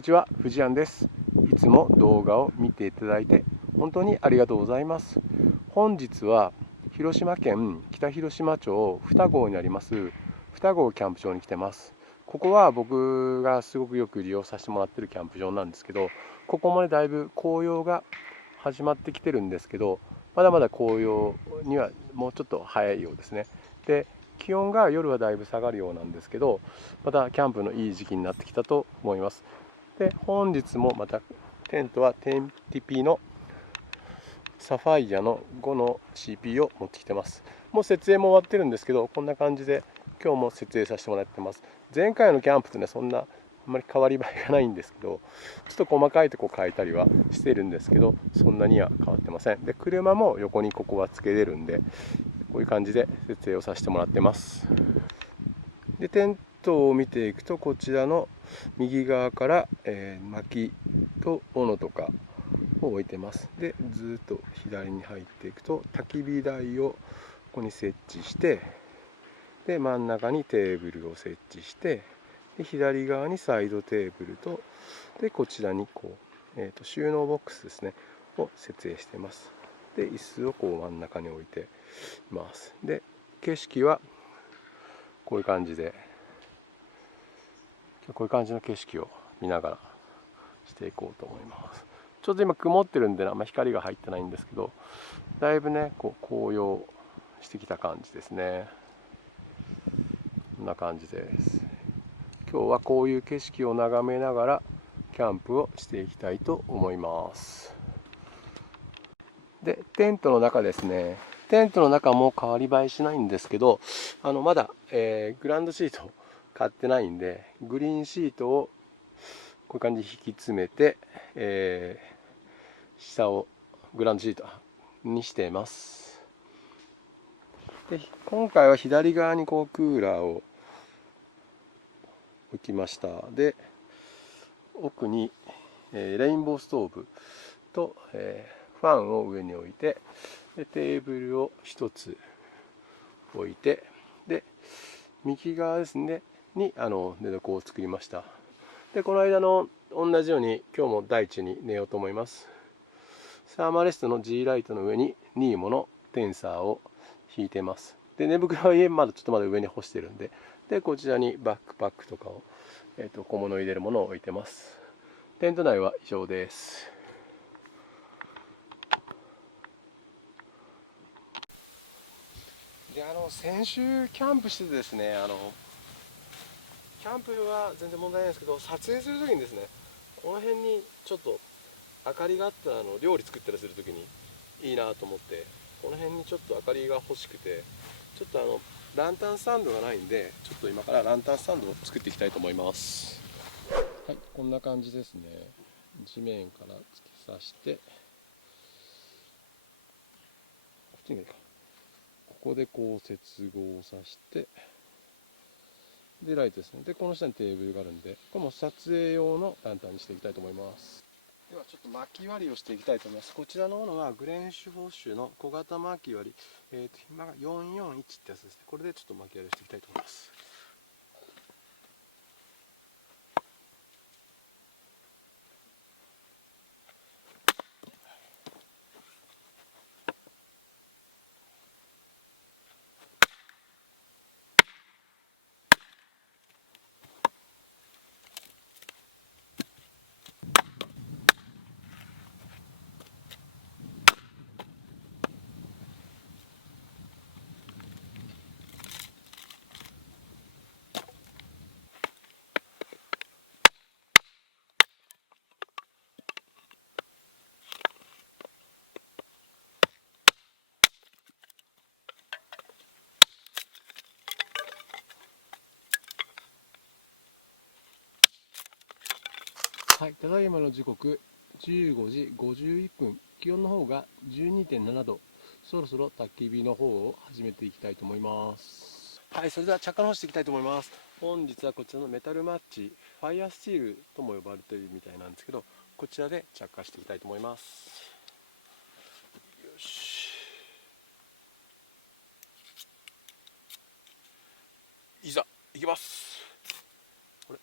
にちは、藤庵です。いつも動画を見ていただいて本当にありがとうございます。本日は広島県北広島町二郷にあります二郷キャンプ場に来てます。ここは僕がすごくよく利用させてもらってるキャンプ場なんですけど、ここもねだいぶ紅葉が始まってきてるんですけど、まだまだ紅葉にはもうちょっと早いようですね。で、気温が夜はだいぶ下がるようなんですけど、またキャンプのいい時期になってきたと思います。で、本日もまたテントはテンティピのサファイアの5の CP を持ってきてます。もう設営も終わってるんですけど、こんな感じで今日も設営させてもらってます。前回のキャンプとね、そんなあんまり変わり映えがないんですけど、ちょっと細かいとこ変えたりはしてるんですけど、そんなには変わってません。で、車も横にここはつけれるんで、こういう感じで設営をさせてもらってます。で、テントを見ていくと、こちらの右側から、薪と斧とかを置いてます。で、ずっと左に入っていくと、焚き火台をここに設置して、で、真ん中にテーブルを設置して、で、左側にサイドテーブルと、で、こちらにこう、収納ボックスですね、を設営しています。で、椅子をこう真ん中に置いています。で、景色はこういう感じで、こういう感じの景色を見ながらしていこうと思います。ちょっと今曇ってるんであんま光が入ってないんですけど、だいぶねこう紅葉してきた感じですね。こんな感じです。今日はこういう景色を眺めながらキャンプをしていきたいと思います。で、テントの中ですね、テントの中も変わり映えしないんですけど、まだ、グランドシート買ってないんで、グリーンシートをこういう感じで引き詰めて、下をグランドシートにしています。で、今回は左側にこうクーラーを置きました。で、奥に、レインボーストーブと、ファンを上に置いて、でテーブルを一つ置いて、で右側ですねに寝床を作りました。で、この間の同じように今日も大地に寝ようと思います。サーマレストの G ライトの上にニーモのテンサーを引いてます。で、寝袋はまだちょっとまだ上に干してるんで、でこちらにバックパックとかを、小物を入れるものを置いてます。テント内は以上です。で、先週キャンプしててですね、キャンプは全然問題ないんですけど、撮影するときにですね、この辺にちょっと明かりがあったら料理作ったりするときにいいなと思って、この辺にちょっと明かりが欲しくて、ちょっとランタンスタンドがないんで、ちょっと今からランタンスタンドを作っていきたいと思います。はい、こんな感じですね。地面から突き刺して、こっちにいいか、ここでこう接合させて、でライトですね。でこの下にテーブルがあるんで、これも撮影用のランタンにしていきたいと思います。ではちょっと巻き割りをしていきたいと思います。こちらのものはグレンシュフォッシュの小型巻き割り、今が441ってやつですね。これでちょっと巻き割りをしていきたいと思います。はい、ただいまの時刻15時51分、気温の方が 12.7 度、そろそろ焚き火の方を始めていきたいと思います。はい、それでは着火の方していきたいと思います。本日はこちらのメタルマッチ、ファイアースチールとも呼ばれているみたいなんですけど、こちらで着火していきたいと思います。よし、いざ行きます。これ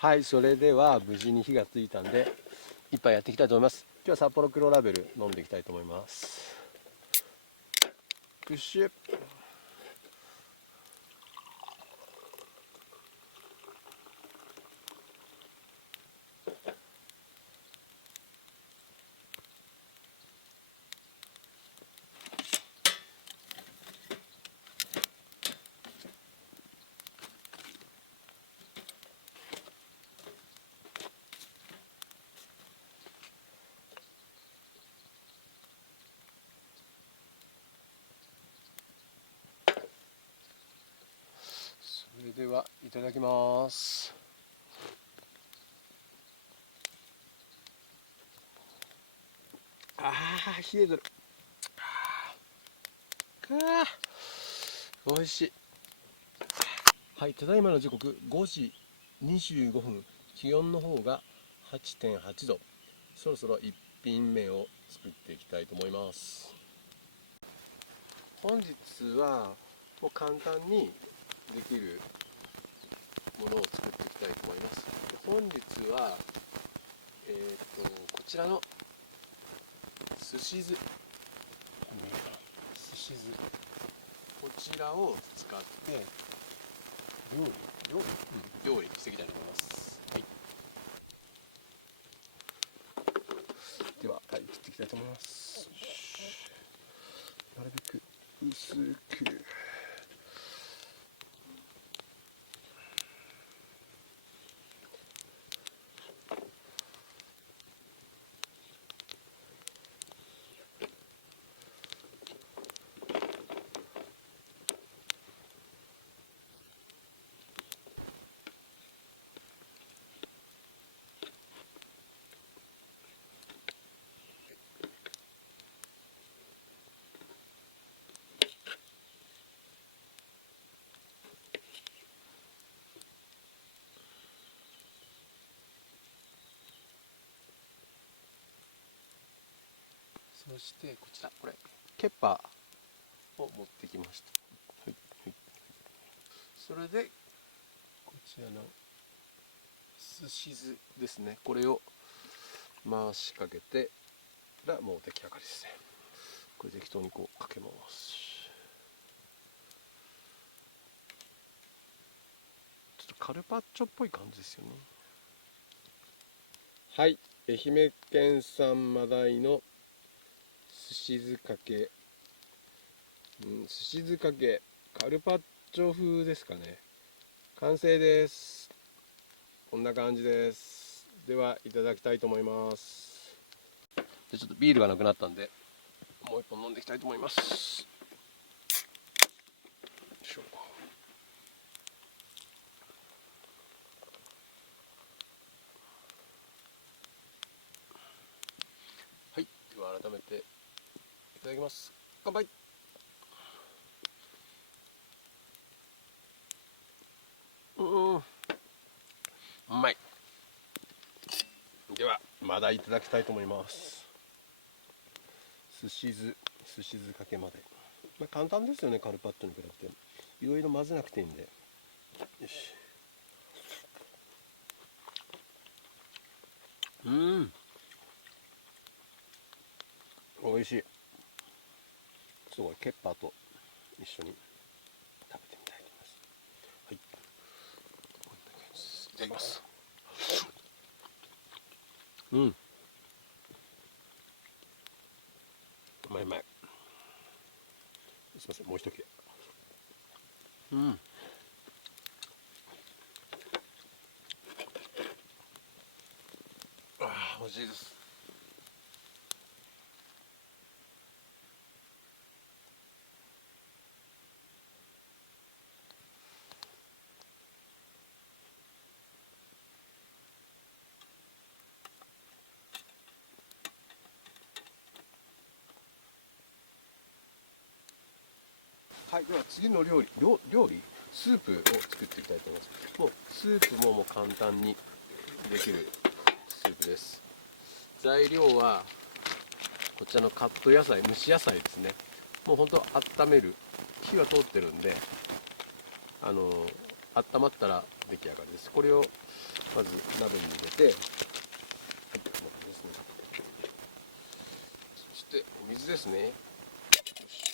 はい、それでは無事に火がついたんで一杯やっていきたいと思います。今日は札幌黒ラベル飲んでいきたいと思います。プッシュ。それではいただきます。あー、冷えてる。おいしい。はい、ただいまの時刻5時25分、気温の方が 8.8 度。そろそろ1品目を作っていきたいと思います。本日はもう簡単にできるものを作っていきたいと思います。本日は、こちらのすし酢、すし酢、こちらを使って料理していきたいと思います。はい、では、切っていきたいと思います。なるべく薄く。そしてこちら、これケッパーを持ってきました。はいはい、それでこちらのすし酢ですね、これを回しかけてらもう出来上がりですね。これ適当にこうかけます。ちょっとカルパッチョっぽい感じですよね。はい、愛媛県産マダイのすし酢かけ、すし酢かけカルパッチョ風ですかね。完成です。こんな感じです。ではいただきたいと思います。でちょっとビールがなくなったんでもう一本飲んでいきたいと思います。よいしょ。はい、では改めていただきます。乾杯。うまい。ではまだいただきたいと思います。すし酢かけまで、簡単ですよね。カルパッチョに比べていろいろ混ぜなくていいんで。よし。美味しい。すごいケッパーと一緒に食べてみたいと思います。はい、こんな感じです。いただきます。うまいうまい。すいません、もう一切れ。美味しいです。はい、では次の料理スープを作っていきたいと思います。もうスープも簡単にできるスープです。材料はこちらのカット野菜、蒸し野菜ですね。もうほんと温める、火が通ってるんで、温まったら出来上がりです。これをまず鍋に入れて、そしてお水ですね。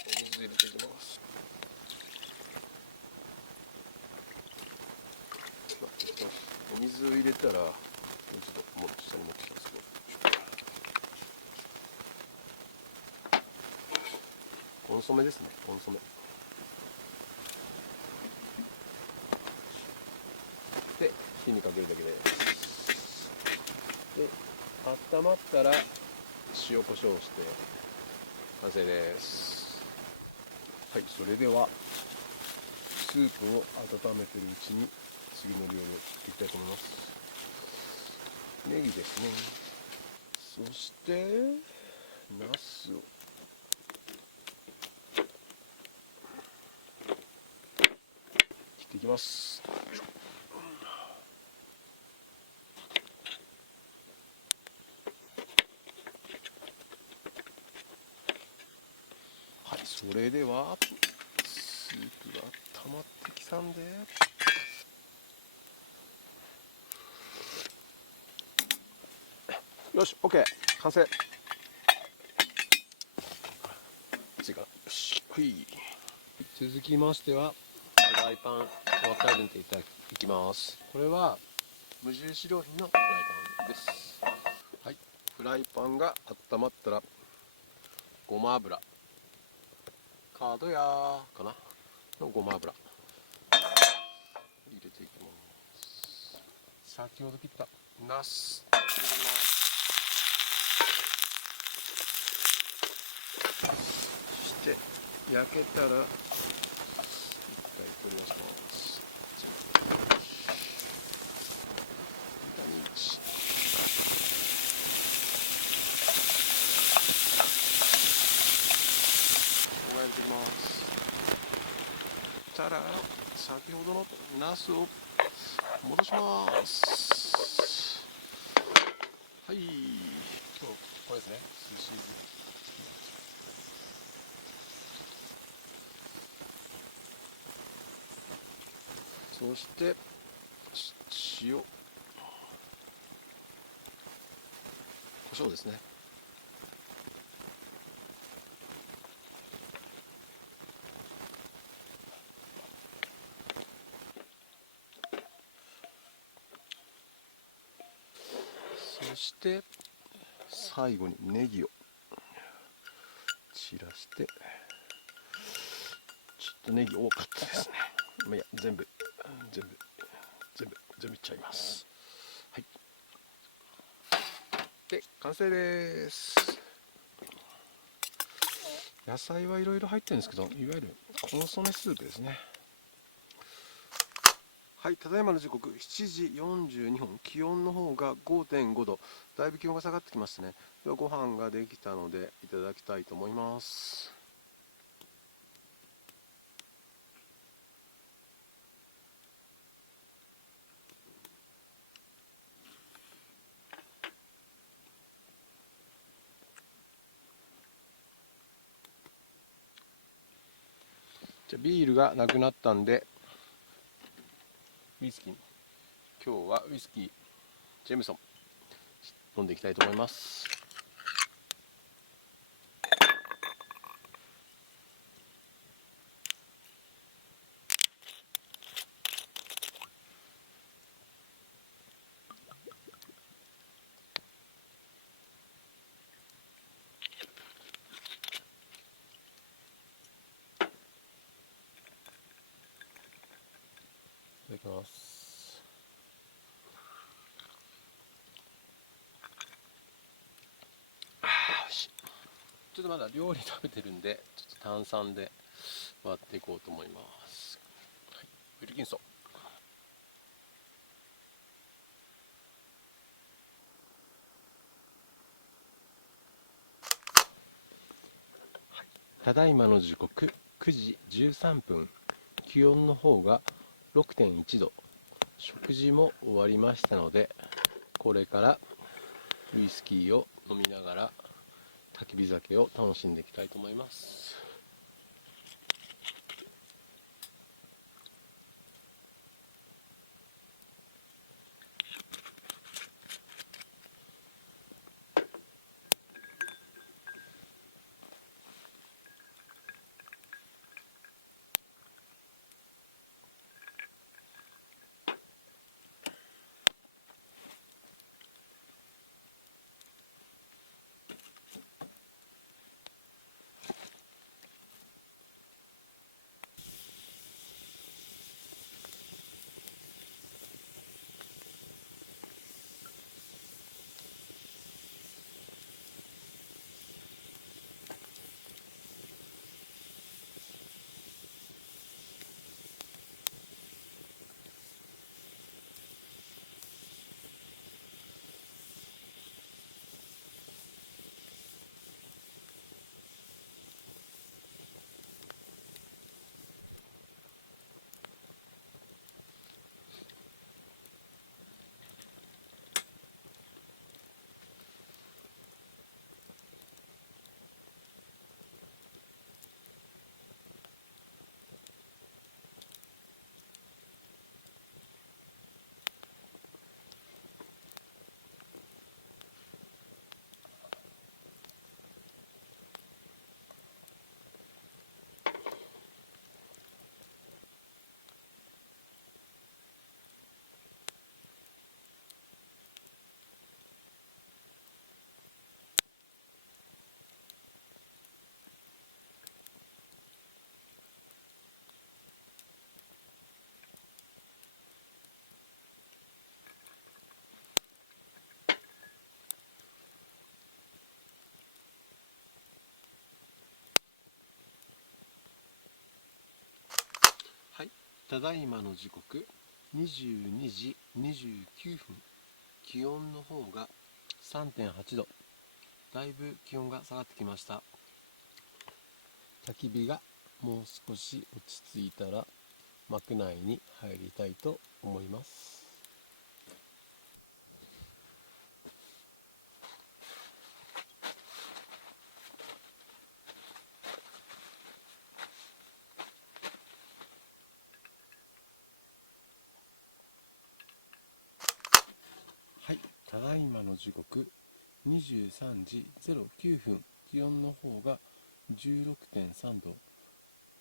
お水入れていきます。お水を入れたら、ちょっともっと下に持ってきますけど、コンソメですね、コンソメ。で、火にかけるだけです。で、温まったら塩コショウをして完成です。はい、それではスープを温めてるうちに次の料理を作っていきたいと思います。ネギですね。そしてナスを切っていきます。はい、それではスープが温まってきたんで、よし、 OK、 完成。次から、よし、はい。続きましてはフライパンを温めていきます。これは無印良品のフライパンです。はい、フライパンが温まったらごま油、カードヤーかなのごま油入れていきます。先ほど切ったナス入れていきます。そして焼けたら一回取り出します。ビタミン1、こうやっていきます。たら先ほどのナスを戻します。はい、今日これですね、寿司酢。そして塩、胡椒ですね。そして最後にネギを散らして、ちょっとネギ多かったですね。まあ、いや、全部いっちゃいます。はい、で完成です。野菜はいろいろ入ってるんですけど、いわゆるコンソメスープですね。はい、ただいまの時刻7時42分、気温の方が 5.5 度、だいぶ気温が下がってきましたね。ではご飯ができたのでいただきたいと思います。じゃあビールがなくなったんで、ウイスキー、今日はウイスキージェムソン飲んでいきたいと思います。いただきます。ちょっとまだ料理食べてるんで、ちょっと炭酸で割っていこうと思います。はい、ウィルキンソン。ただいまの時刻9時13分、気温の方が 6.1 度、食事も終わりましたので、これからウイスキーを飲みながら焚き火酒を楽しんでいきたいと思います。ただいまの時刻22時29分。気温の方が 3.8 度。だいぶ気温が下がってきました。焚き火がもう少し落ち着いたら幕内に入りたいと思います。はい、ただいまの時刻23時09分。気温の方が 16.3 度。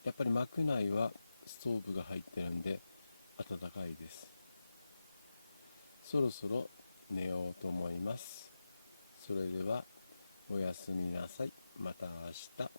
やっぱり幕内はストーブが入ってるんで暖かいです。そろそろ寝ようと思います。それではおやすみなさい。また明日。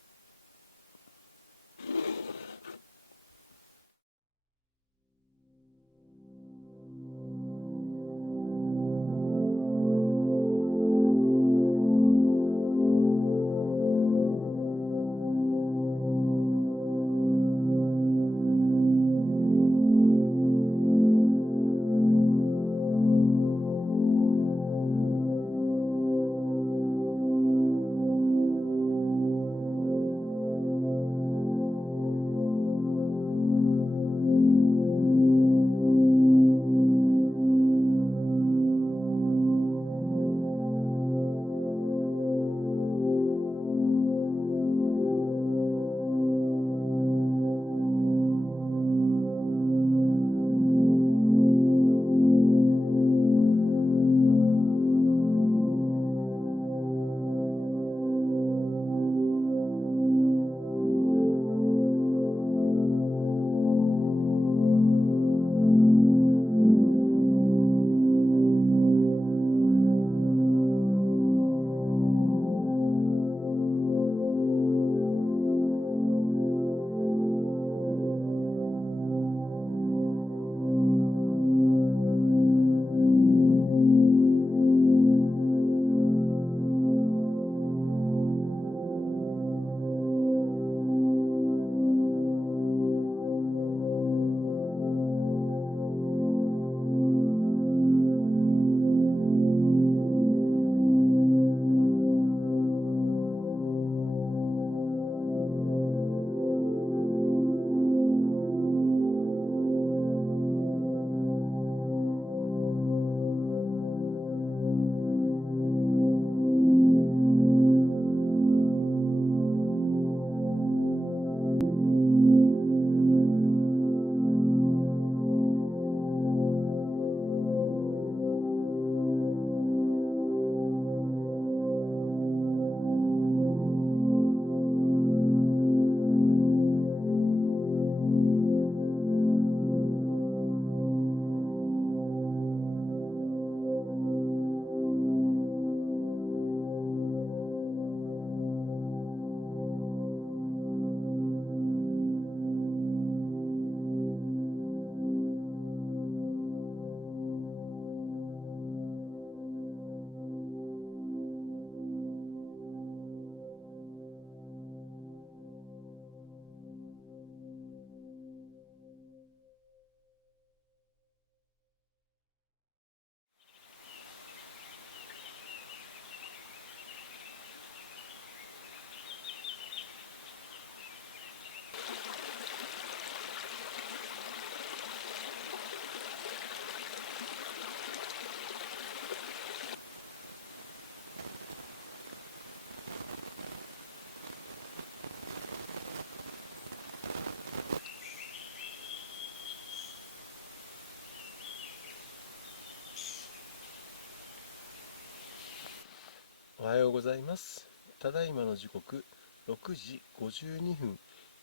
おはようございます。ただいまの時刻6時52分。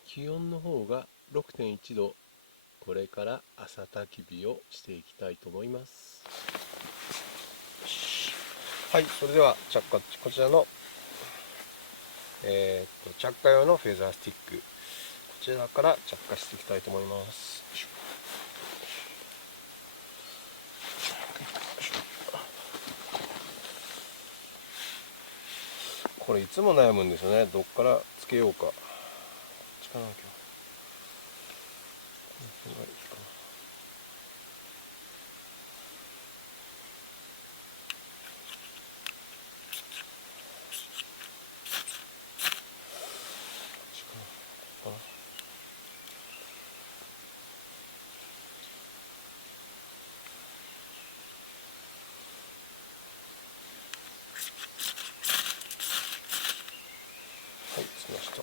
気温の方が 6.1 度。これから朝焚き火をしていきたいと思います。はい、それではこちらの、着火用のフェザースティック、こちらから着火していきたいと思います。これいつも悩むんですよね。どっからつけようか。こっちかな、今日。この辺がいいかな。しました。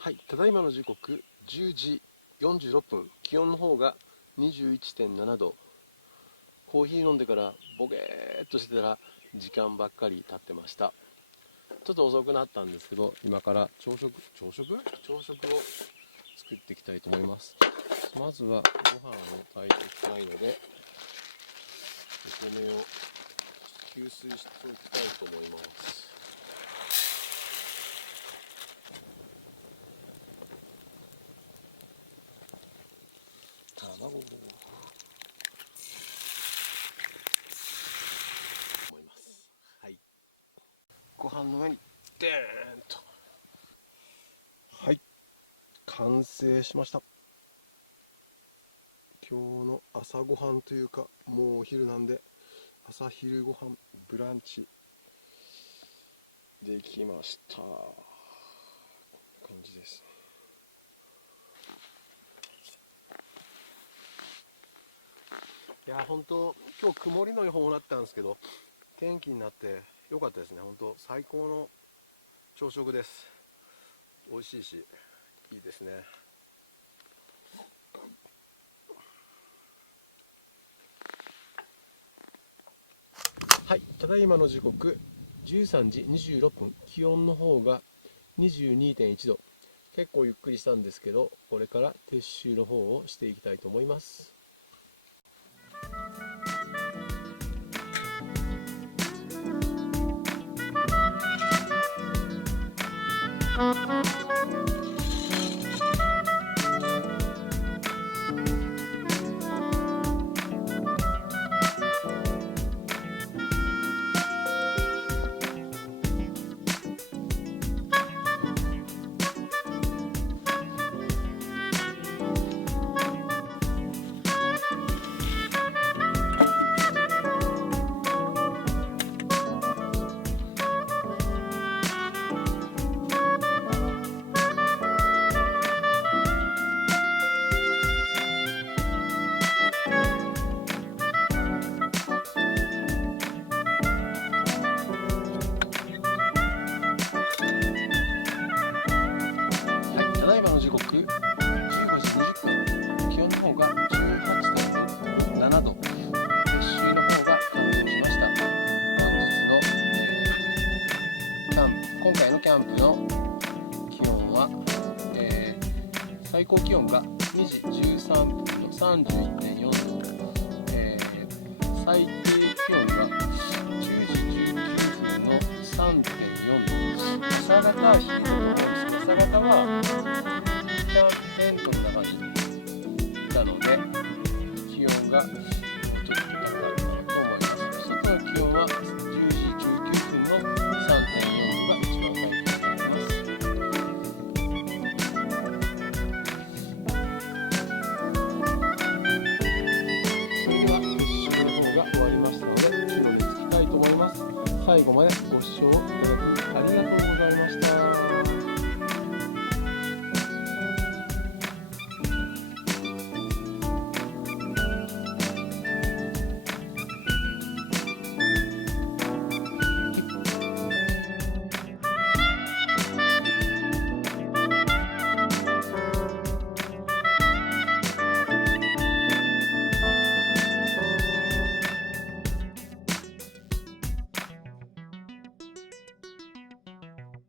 はい、ただいまの時刻10時46分、気温の方が 21.7 度。コーヒー飲んでからボケーっとしてたら時間ばっかり経ってました。ちょっと遅くなったんですけど、今から朝食を作っていきたいと思います。まずはご飯を炊いていきたいので、お米を吸水しておきたいと思います。卵を思います。はい、ご飯の上にデーンと。はい、完成しました。今日の朝ごはんというか、もうお昼なんで、朝昼ごはんブランチできました。こんな感じですね。いや、本当今日曇りの予報になったんですけど、天気になってよかったですね。本当最高の朝食です。美味しいしいいですね。はい、ただいまの時刻13時26分、気温の方が 22.1 度。結構ゆっくりしたんですけど、これから撤収の方をしていきたいと思います。ャンプの気温は、最高気温が2時13分の 31.4 度、最低気温が10時19分の 3.4 度、朝方昼と思うんですけど、朝方は一旦テントの中にいたので気温がもうちょっと高いと思います。外の気温は10時19分の 3.4 度が一番最高になります。それでは撤収の方が終わりましたので、後ろにつきたいと思います。最後まで